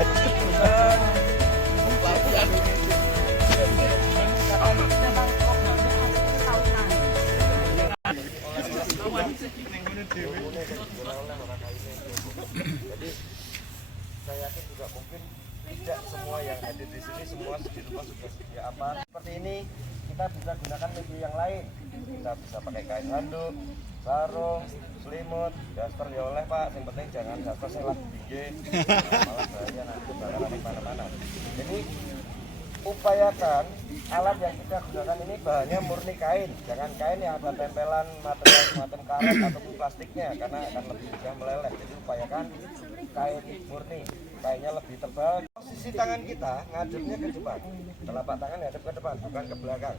Jadi saya yakin juga mungkin tidak semua yang hadir di sini semua di rumah sudah sedia apa seperti ini. Kita bisa gunakan media yang lain, kita bisa pakai kain handuk, sarung, selimut, daster ya oleh Pak, yang penting jangan daster selak tinggi malah bahaya nanti bakaran di mana-mana. Jadi upayakan alat yang kita gunakan ini bahannya murni kain, jangan kain yang ada tempelan material semacam karet ataupun plastiknya karena akan lebih mudah meleleh. Jadi upayakan kain murni, kainnya lebih tebal. Posisi tangan kita ngadepnya ke depan, telapak tangan ngadep ke depan, bukan ke belakang.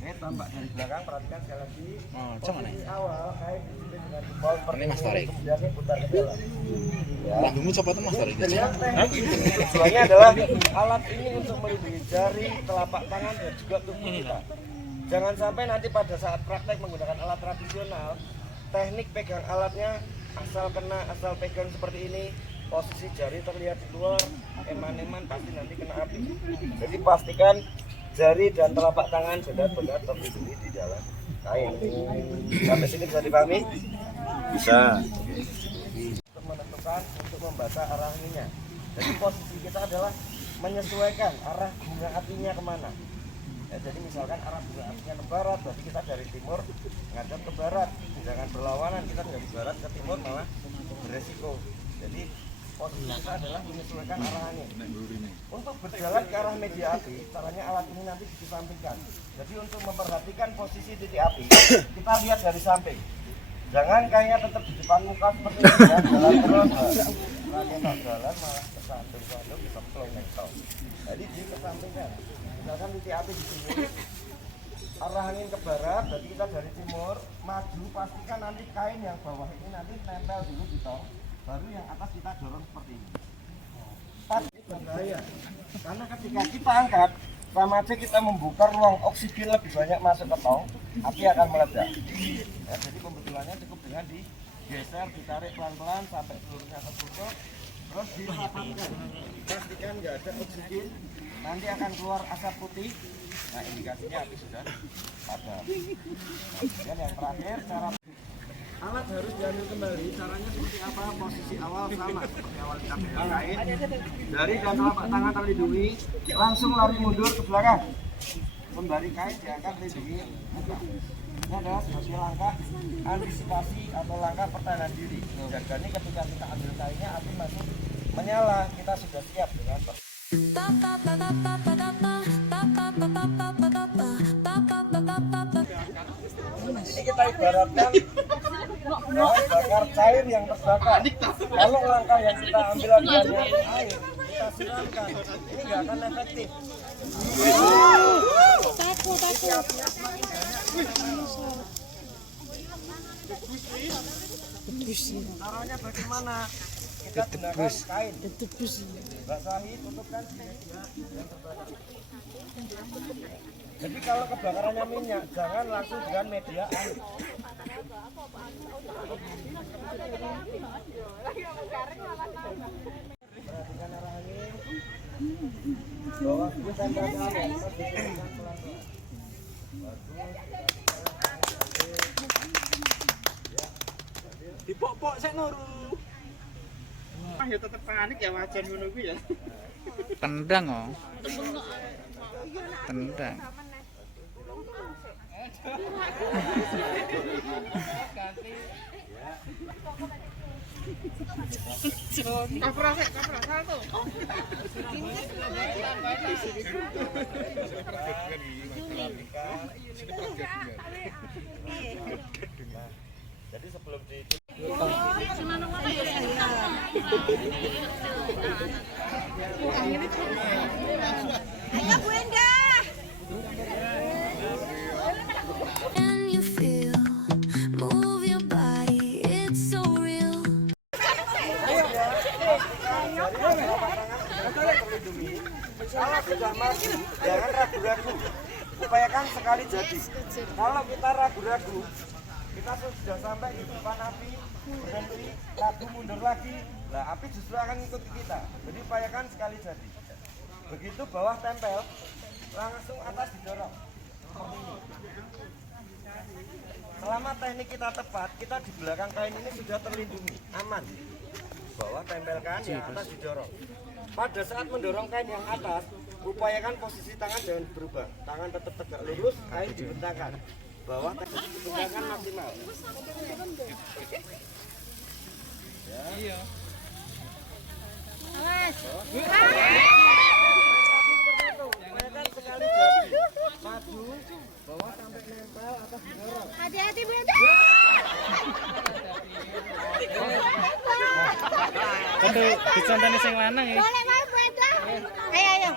Ini tampak dari belakang, perhatikan sekali lagi. Posisi awal kain disusun dengan jempol seperti ini, kemudian diputar ke dalam. Lambungmu coba tuh Mas Tarik. Tujuannya adalah alat ini untuk melindungi jari, telapak tangan dan juga tubuh kita. Jangan sampai nanti pada saat praktek menggunakan alat tradisional, teknik pegang alatnya asal kena, asal pegang seperti ini, posisi jari terlihat di luar, eman-eman pasti nanti kena api. Jadi pastikan jari dan telapak tangan benar-benar terlindungi di dalam kain. Sampai sini bisa dipahami? Bisa. Untuk menentukan, untuk membaca arah ininya. Jadi posisi kita adalah menyesuaikan arah bunga apinya kemana. Ya, jadi misalkan arah bunga apinya ke barat, berarti kita dari timur ngadep ke barat. Jangan berlawanan, kita dari barat ke timur malah beresiko. Jadi posisi kita adalah menyesuaikan arahannya. Untuk berjalan ke arah media api, caranya alat ini nanti disampingkan. Jadi untuk memperhatikan posisi titik api, kita lihat dari samping. Jangan kayaknya tetap di depan muka seperti ini ya, jalan terus. Kalau jalan malah kesandung bisa plong nengtong. Jadi dikesampingkan. Misalkan titik api di sini, arah angin ke barat, berarti kita dari timur maju, pastikan nanti kain yang bawah ini nanti nempel dulu di tong, baru yang atas kita dorong seperti ini. Pasti berbahaya, karena ketika kita angkat, sama aja kita membuka ruang oksigen lebih banyak masuk ke tong, api akan meledak. Ya, jadi pembetulannya cukup dengan digeser, ditarik pelan-pelan sampai seluruhnya tertutup, terus dirapatkan. Pastikan nggak ada oksigen, nanti akan keluar asap putih. Nah, indikasinya api sudah padam. Dan yang terakhir, cara alat harus diambil kembali. Caranya seperti apa? Posisi awal sama seperti awal kita pegang kain. Jari dan telapak tangan terlindungi, langsung lari mundur ke belakang. Kembali kain diangkat lindungi muka. Ini adalah sebagai langkah antisipasi atau langkah pertahanan diri. Jadi ketika kita ambil kainnya, api masih menyala, kita sudah siap dengan ini kita ibaratkan bakar cair yang terbakar. Kalau langkah yang kita ambil adalah air, kita siramkan, ini nggak akan efektif. Caranya bagaimana? Kita gunakan kain, basahi, tutupkan di media yang terbakar. Jadi kalau kebakarannya minyak, jangan langsung dengan media air. Perhatikan arah angin. Bawa kita pelan-pelan. Dipok-pok sik Nuru. Ya tetep panik ya wajan ngono kuwi ya. Tendang oh. Tendang. Kapra satu. Jadi sebelum di Ayo Bu Endah. Kalau sudah maju, jangan ragu-ragu. Upayakan sekali jadi. Kalau kita ragu-ragu, kita sudah sampai di depan api, berhenti, lagu mundur lagi. Nah, api justru akan ngikut kita. Jadi upayakan sekali jadi. Begitu bawah tempel, langsung atas didorong. Seperti ini. Selama teknik kita tepat, kita di belakang kain ini sudah terlindungi, aman. Bawah tempelkan, yang atas didorong. Pada saat mendorong kain yang atas, upayakan posisi tangan jangan berubah. Tangan tetap tegak lurus, kain dibentangkan. Bawah tegakkan maksimal. Ya. Iya. Upayakan sekali jadi. Maju, bawah sampai nempel, atas didorong. Hati-hati Bu Enda. Kudu dicontoni sing lanang ya. Boleh Mas Bu Enda. Ayo.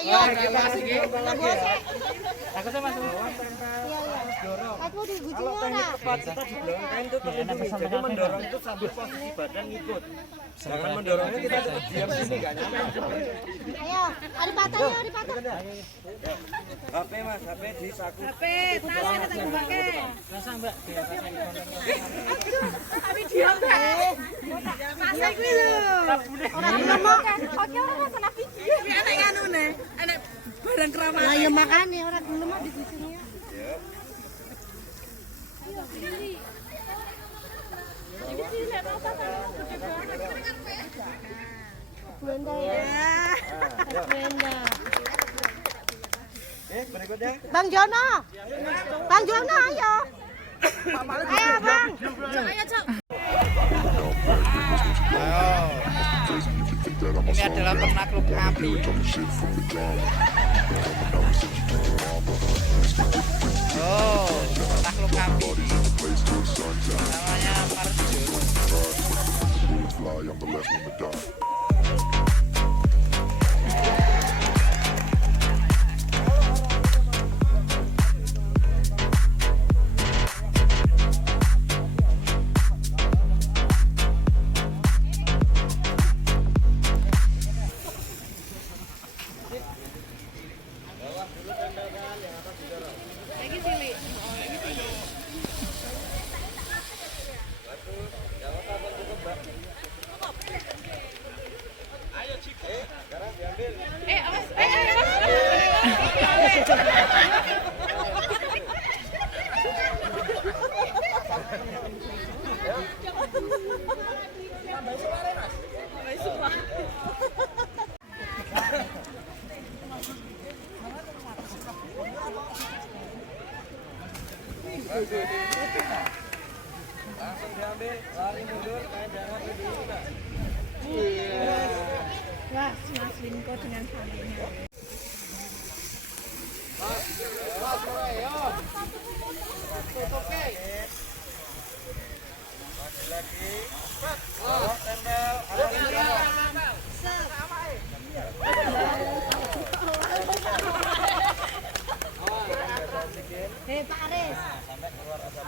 Ayo. Kita lagi. Aku tuh masuk. Bawah tempel, atas dorong. Aku di guci Kalau teknik ora. tepat kita di belakang kain itu terlindungi. Jadi mendorong itu sampai posisi badan ngikut. Jangan mendorongnya kita tetap diam sini nggak nyaman. Ayo, ada patah yuk, ada patah. HP Mas, HP di saku. HP, tasnya kita kembangke. Rasa Mbak, Abi diam deh. Pasai kuwi lho. Ora ngomong kan. Oke, ora sana video. Kuwi anak nganu ne. Anak barang keramat. Lah ya makane ora gelem di sini ya. Ayo, pilih. Ini sih saya mau pasang. Benda ya. Benda. Berikutnya. Bang Jono. Bang Jono ayo. Ayo Bang. Ayo Cok. Ini adalah penakluk api. Oh, penakluk api. Namanya Marjono. Langsung diambil, lari mundur, kain jangan dibuka. Wah, Mas Winko dengan suaminya. Lagi, bawah tempel, Pak Aris. sampai keluar asap.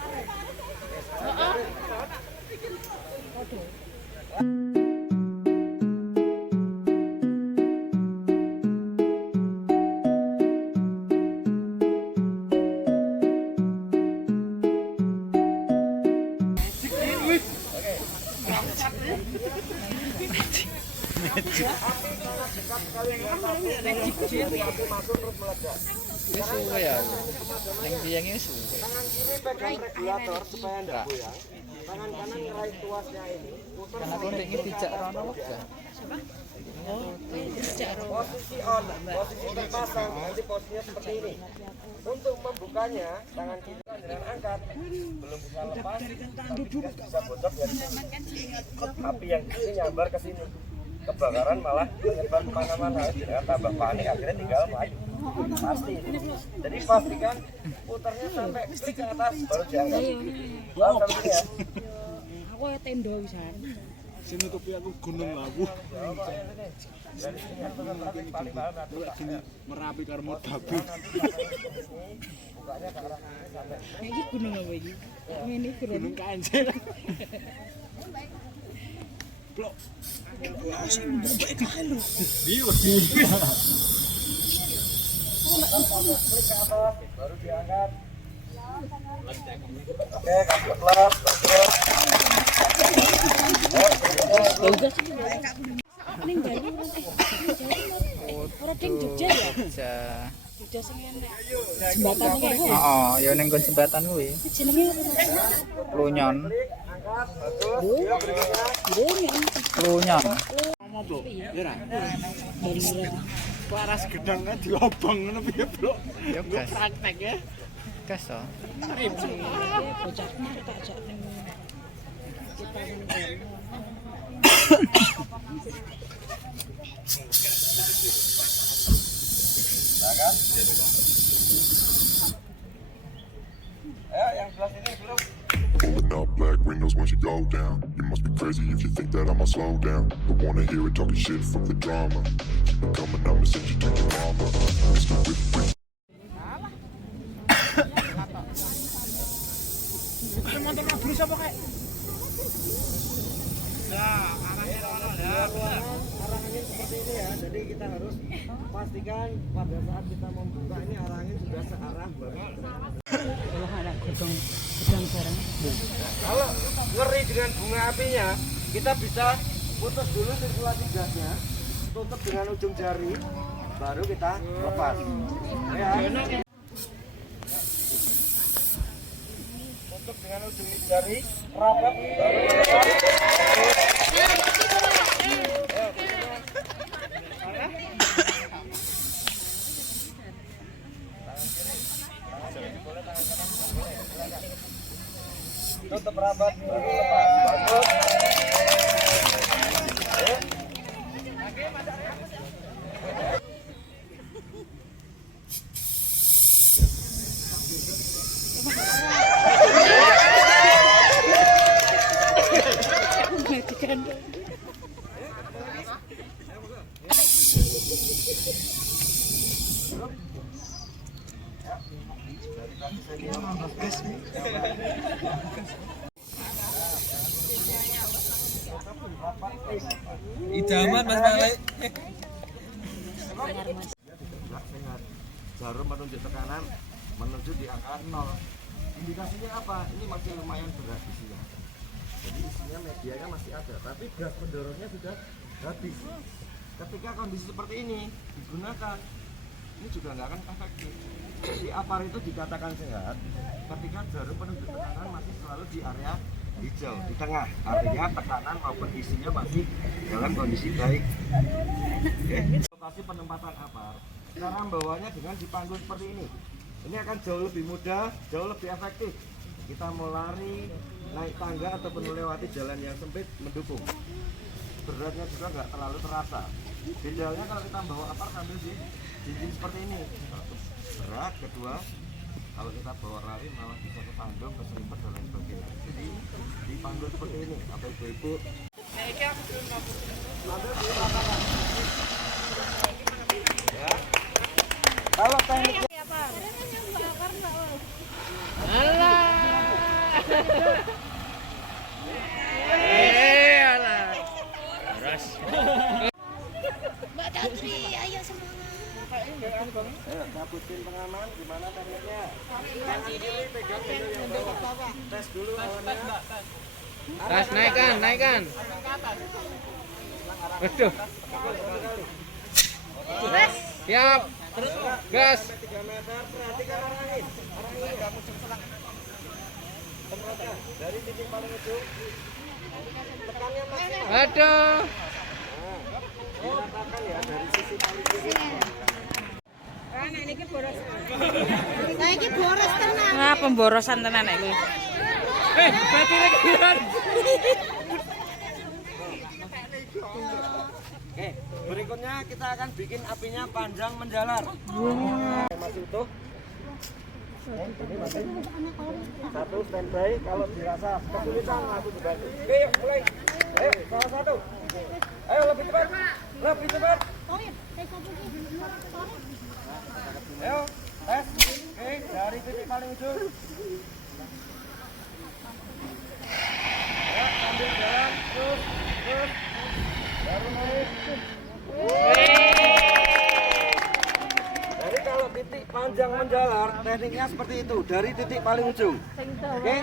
Api masuk terus meledak. Ini suwe ya. Yang biang ini suwe. Tangan kiri pegang regulator supaya tidak goyang. Tangan kanan ngeraih tuasnya ini. Putar Karena aku ini tidak rono wegah. posisi on, posisi terpasang. Nanti posisinya seperti ini. Untuk membukanya, tangan kiri dengan angkat. Belum bisa lepas. Bisa bocor ya. Api yang ini nyambar ke sini. Kebakaran malah menyebar kemana-mana. Dengan tambah panik akhirnya tinggal maju. Pasti. Jadi pastikan putarnya sampai ke atas baru diangkat. Paham sampai ya? Aku ya tenda bisa. Sini kopi aku gunung lawu. Dari sini aku trafik paling mahal nanti tak Sini Merapi karo Modabu. bukanya ke arah sini sampai Iki gunung apa iki? Ngene Gunung Kancil. Blok. Iya, klik ke atas baru diangkat. Oke, kasih plus, terus Jogja. Jogja sing enek. Jembatan iki. Heeh, ya ning kon jembatan kuwi. Jenenge Lunyon. Lunyon. Lunyon. Laras gedang kan diobong ngono piye, Bro? Ya gas. Praktek ya. Gas to. Bocah tak ajak ning kita ning Yang sebelah sini belum. Pulling up black windows once you go down. You must be crazy if you think that I'ma slow down. Don't wanna hear it talking shit, fuck the drama. Keep it coming, I'ma send you to your mama. Mr. Whip, whip. Motor mobil sapa kae? Arahnya seperti ini ya, jadi kita harus pastikan pada saat kita membuka ini arahnya sudah searah banget. Kalau ngeri dengan bunga apinya, kita bisa putus dulu sirkulasi gasnya, tutup dengan ujung jari, baru kita lepas. Ya. Tutup dengan ujung jari, rapat, baru lepas. Tutup rapat, baru lepas. Bagus. Idaman Mas Malik. Sehat. Jarum menunjuk tekanan menuju di angka 0. Indikasinya apa? Ini masih lumayan berat isinya. Jadi isinya medianya masih ada, tapi gas pendorongnya sudah habis. Ketika kondisi seperti ini digunakan, ini juga nggak akan efektif. Jadi apar itu dikatakan sehat ketika jarum penunjuk tekanan masih selalu di area hijau di tengah, artinya tekanan maupun isinya masih dalam kondisi baik. Oke. Lokasi penempatan apar, cara membawanya dengan dipanggul seperti ini. Ini akan jauh lebih mudah, jauh lebih efektif. Kita mau lari, naik tangga ataupun melewati jalan yang sempit mendukung. Beratnya juga nggak terlalu terasa. Idealnya kalau kita bawa apar sambil di jinjing seperti ini. Berat, kedua kalau kita bawa lari malah bisa ke panggung, ke seripet dan lain sebagainya. Jadi dipanggul seperti ini, apa ibu-ibu. Ya. Kalau tekniknya Mbak Datri, ayo semangat. ayo, cabutin pengaman, gimana tekniknya? Tangan kiri pegang yang bawah. Tes dulu awannya. Ras naikkan. Aduh. Siap. Gas. 3 meter, perhatikan arahnya. Arahnya kamu selang. Tempatkan dari titik paling ujung. Tekannya maksimal. Aduh. Diratakan ya dari sisi paling kiri. Nah iki boros tenan. Ah, pemborosan tenan iki. Oke, berikutnya kita akan bikin apinya panjang menjalar. Masih utuh. Ini masih satu standby. Kalau dirasa kesulitan langsung dibantu. Oke, yuk mulai. Ayo, salah satu. Ayo lebih cepat. Lebih cepat. Ayo, tes. Oke, dari titik paling ujung. Ya, sambil jalan terus. Baru naik. Jadi kalau titik panjang menjalar, tekniknya seperti itu dari titik paling ujung. Oke,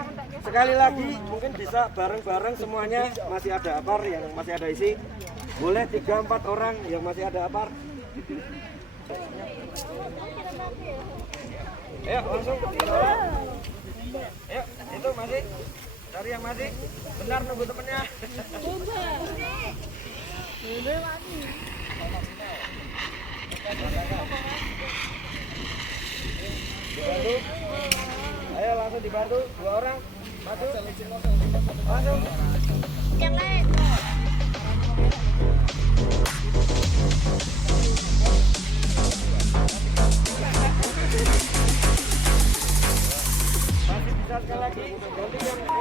sekali lagi mungkin bisa bareng-bareng semuanya. Masih ada apar yang masih ada isi, boleh 3-4 orang yang masih ada apar. Ayo langsung. Ayo, itu masih cari yang masih. Benar nunggu temennya. Dibantu. Ayo langsung dibantu 2 orang. Maju. Langsung. Yang lain. Masih bisa sekali lagi. Ganti yang ini.